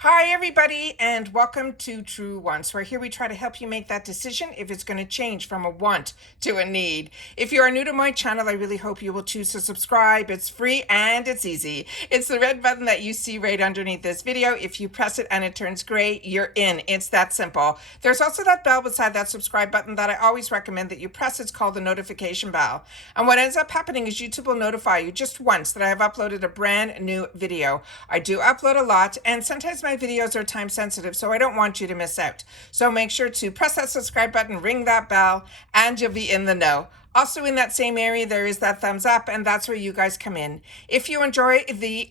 Hi, everybody, and welcome to True Wants, where here we try to help you make that decision if it's going to change from a want to a need. If you are new to my channel, I really hope you will choose to subscribe. It's free and it's easy. It's the red button that you see right underneath this video. If you press it and it turns gray, you're in. It's that simple. There's also that bell beside that subscribe button that I always recommend that you press. It's called the notification bell. And what ends up happening is YouTube will notify you just once that I have uploaded a brand new video. I do upload a lot, and sometimes my videos are time sensitive, so I don't want you to miss out. So make sure to press that subscribe button, ring that bell, and you'll be in the know. Also in that same area, there is that thumbs up, and that's where you guys come in. If you enjoy the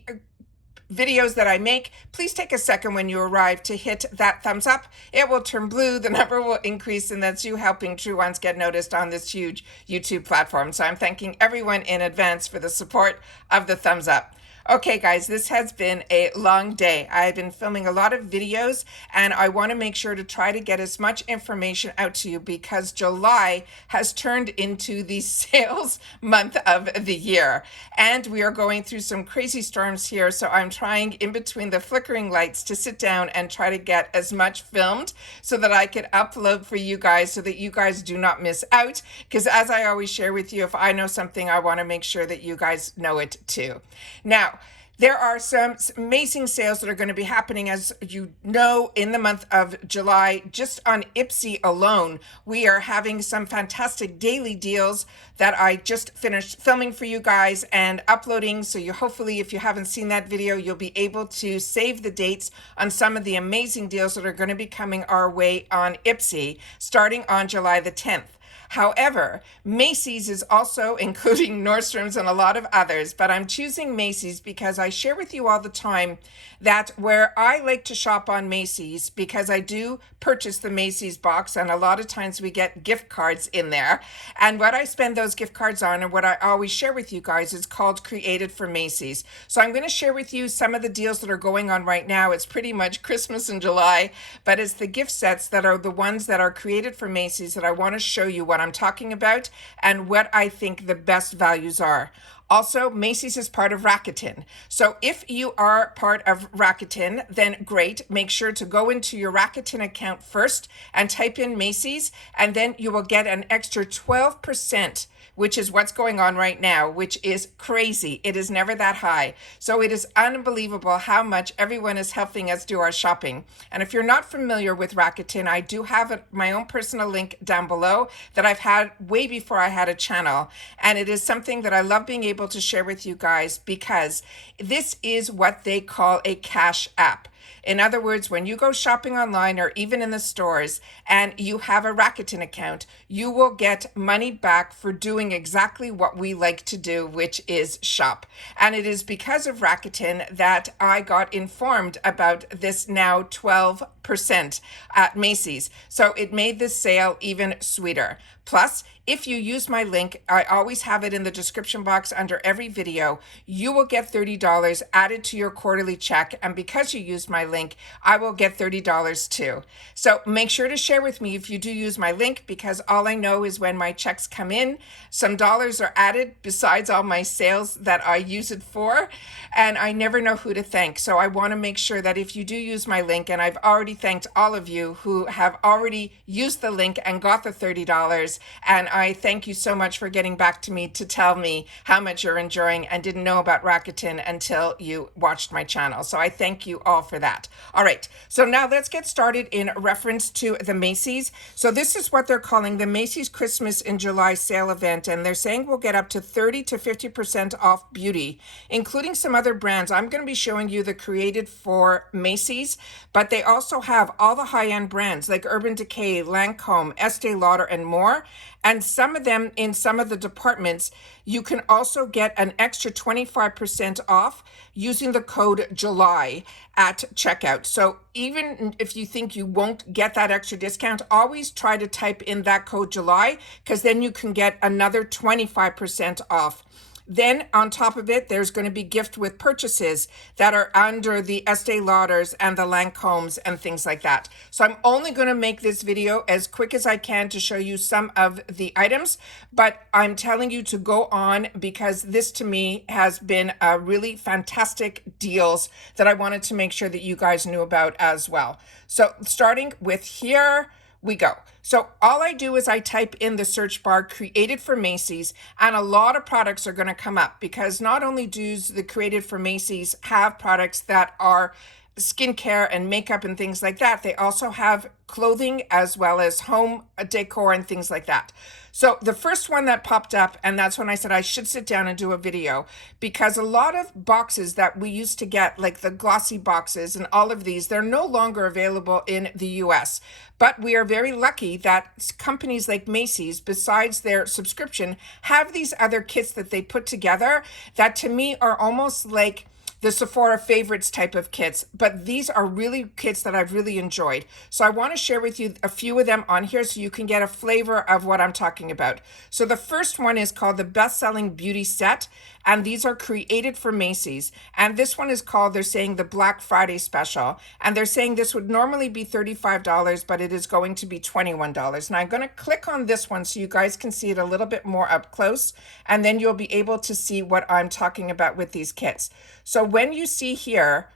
videos that I make, please take a second when you arrive to hit that thumbs up. It will turn blue, the number will increase, and that's you helping True Ones get noticed on this huge YouTube platform. So I'm thanking everyone in advance for the support of the thumbs up. Okay, guys, this has been a long day. I've been filming a lot of videos, and I want to make sure to try to get as much information out to you because July has turned into the sales month of the year. And we are going through some crazy storms here, so I'm trying in between the flickering lights to sit down and try to get as much filmed so that I could upload for you guys so that you guys do not miss out. Because as I always share with you, if I know something, I want to make sure that you guys know it too. Now, there are some amazing sales that are going to be happening, as you know, in the month of July. Just on Ipsy alone, we are having some fantastic daily deals that I just finished filming for you guys and uploading. So you hopefully, if you haven't seen that video, you'll be able to save the dates on some of the amazing deals that are going to be coming our way on Ipsy starting on July the 10th. However, Macys is also including Nordstrom's and a lot of others, but I'm choosing Macys because I share with you all the time that where I like to shop on Macys, because I do purchase the Macys box, and a lot of times we get gift cards in there. And what I spend those gift cards on, and what I always share with you guys, is called Created for Macys. So I'm going to share with you some of the deals that are going on right now. It's pretty much Christmas in July, but it's the gift sets that are the ones that are created for Macys that I want to show you what I'm talking about and what I think the best values are. Also, Macys is part of Rakuten. So if you are part of Rakuten, then great. Make sure to go into your Rakuten account first and type in Macys, and then you will get an extra 12%, which is what's going on right now, which is crazy. It is never that high. So it is unbelievable how much everyone is helping us do our shopping. And if you're not familiar with Rakuten, I do have my own personal link down below that I've had way before I had a channel. And it is something that I love being able to share with you guys because this is what they call a cash app. In other words, when you go shopping online or even in the stores and you have a Rakuten account, you will get money back for doing exactly what we like to do, which is shop. And it is because of Rakuten that I got informed about this now 12% at Macys. So it made this sale even sweeter. Plus, if you use my link, I always have it in the description box under every video, you will get $30 added to your quarterly check. And because you use my link, I will get $30 too. So make sure to share with me if you do use my link, because all I know is when my checks come in, some dollars are added besides all my sales that I use it for. And I never know who to thank. So I want to make sure that if you do use my link, and I've already thanked all of you who have already used the link and got the $30, and I thank you so much for getting back to me to tell me how much you're enjoying and didn't know about Rakuten until you watched my channel. So I thank you all for that. All right, so now let's get started in reference to the Macys. So this is what they're calling the Macys Christmas in July sale event, and they're saying we'll get up to 30 to 50% off beauty, including some other brands. I'm going to be showing you the Created for Macys, but they also have all the high-end brands like Urban Decay, Lancome, Estee Lauder, and more. And some of them in some of the departments, you can also get an extra 25% off using the code July at checkout. So even if you think you won't get that extra discount, always try to type in that code July, because then you can get another 25% off. Then on top of it, there's going to be gift with purchases that are under the Estee Lauders and the Lancomes and things like that. So I'm only going to make this video as quick as I can to show you some of the items, but I'm telling you to go on because this to me has been a really fantastic deals that I wanted to make sure that you guys knew about as well. So starting with here we go. So all I do is I type in the search bar created for Macys, and a lot of products are going to come up because not only does the created for Macys have products that are skincare and makeup and things like that, they also have clothing as well as home decor and things like that. So the first one that popped up, and that's when I said I should sit down and do a video, because a lot of boxes that we used to get, like the glossy boxes and all of these, they're no longer available in the US. But we are very lucky that companies like Macys, besides their subscription, have these other kits that they put together that to me are almost like the Sephora favorites type of kits, but these are really kits that I've really enjoyed. So I want to share with you a few of them on here so you can get a flavor of what I'm talking about. So the first one is called the Best-Selling Beauty Set, and these are created for Macys. And this one is called, they're saying, the Black Friday Special. And they're saying this would normally be $35, but it is going to be $21. Now I'm going to click on this one so you guys can see it a little bit more up close, and then you'll be able to see what I'm talking about with these kits. So when you see here,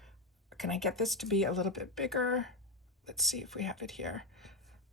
can I get this to be a little bit bigger? Let's see if we have it here.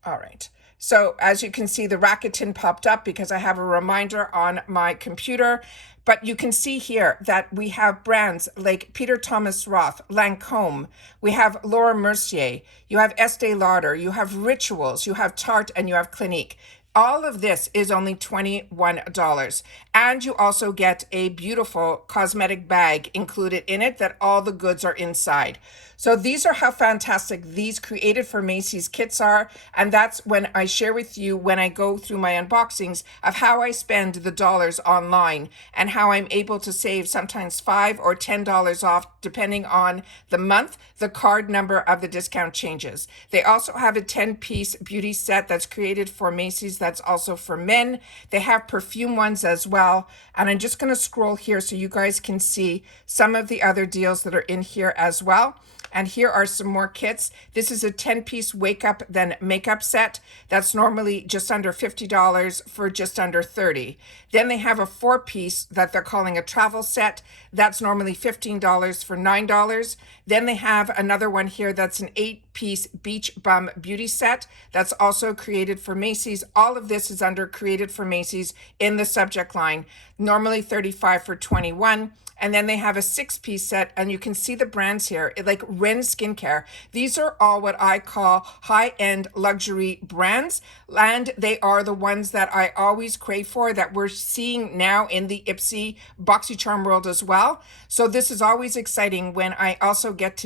All right. So as you can see, the Rakuten popped up because I have a reminder on my computer. But you can see here that we have brands like Peter Thomas Roth, Lancome, we have Laura Mercier, you have Estee Lauder, you have Rituals, you have Tarte, and you have Clinique. All of this is only $21. And you also get a beautiful cosmetic bag included in it that all the goods are inside. So these are how fantastic these created for Macys kits are. And that's when I share with you when I go through my unboxings of how I spend the dollars online and how I'm able to save sometimes $5 or $10 off depending on the month. The card number of the discount changes. They also have a 10-piece beauty set that's created for Macys that's also for men. They have perfume ones as well. And I'm just going to scroll here so you guys can see some of the other deals that are in here as well. And here are some more kits. This is a 10-piece wake up then makeup set. That's normally just under $50 for just under $30. Then they have a 4-piece that they're calling a travel set. That's normally $15 for $9. Then they have another one here that's an 8-piece beach bum beauty set. That's also created for Macys. All of this is under created for Macys in the subject line. Normally $35 for $21. And then they have a 6-piece set, and you can see the brands here, like Ren Skincare. These are all what I call high-end luxury brands, and they are the ones that I always crave for, that we're seeing now in the Ipsy BoxyCharm world as well. So this is always exciting when I also get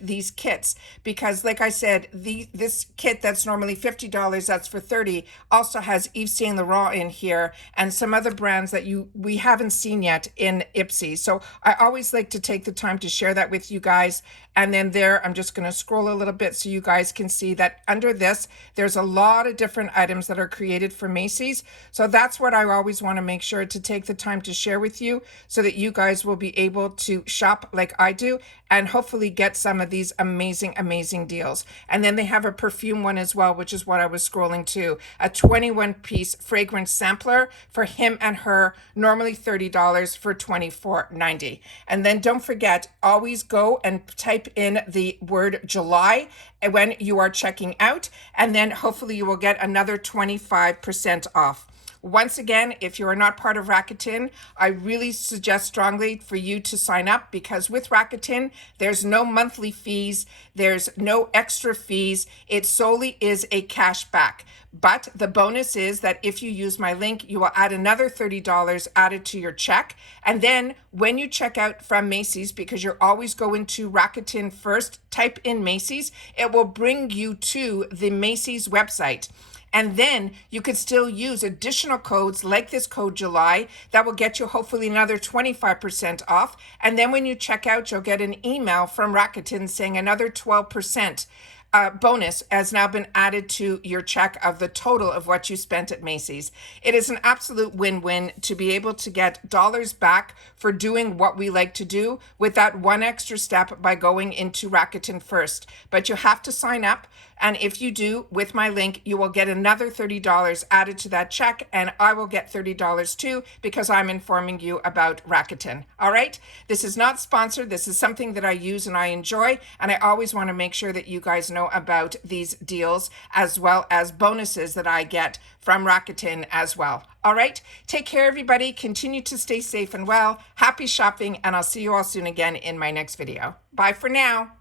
these kits, because like I said, this kit that's normally $50, that's for $30, also has Yves Saint Laurent in here and some other brands that we haven't seen yet in Ipsy. So I always like to take the time to share that with you guys. And then there, I'm just going to scroll a little bit so you guys can see that under this, there's a lot of different items that are created for Macys. So that's what I always want to make sure to take the time to share with you so that you guys will be able to shop like I do and hopefully get some of these amazing, amazing deals. And then they have a perfume one as well, which is what I was scrolling to. A 21-piece fragrance sampler for him and her, normally $30 for $24.90. And then don't forget, always go and type in the word July when you are checking out, and then hopefully you will get another 25% off. Once again, if you are not part of Rakuten, I really suggest strongly for you to sign up, because with Rakuten, there's no monthly fees, there's no extra fees. It solely is a cash back. But the bonus is that if you use my link, you will add another $30 added to your check. And then when you check out from Macys, because you're always going to Rakuten first, type in Macys, it will bring you to the Macys website. And then you could still use additional codes like this code July that will get you hopefully another 25% off. And then when you check out, you'll get an email from Rakuten saying another 12% bonus has now been added to your check of the total of what you spent at Macys. It is an absolute win-win to be able to get dollars back for doing what we like to do with that one extra step by going into Rakuten first. But you have to sign up, and if you do, with my link, you will get another $30 added to that check, and I will get $30 too because I'm informing you about Rakuten. All right? This is not sponsored. This is something that I use and I enjoy, and I always want to make sure that you guys know about these deals as well as bonuses that I get from Rakuten as well. All right? Take care, everybody. Continue to stay safe and well. Happy shopping, and I'll see you all soon again in my next video. Bye for now.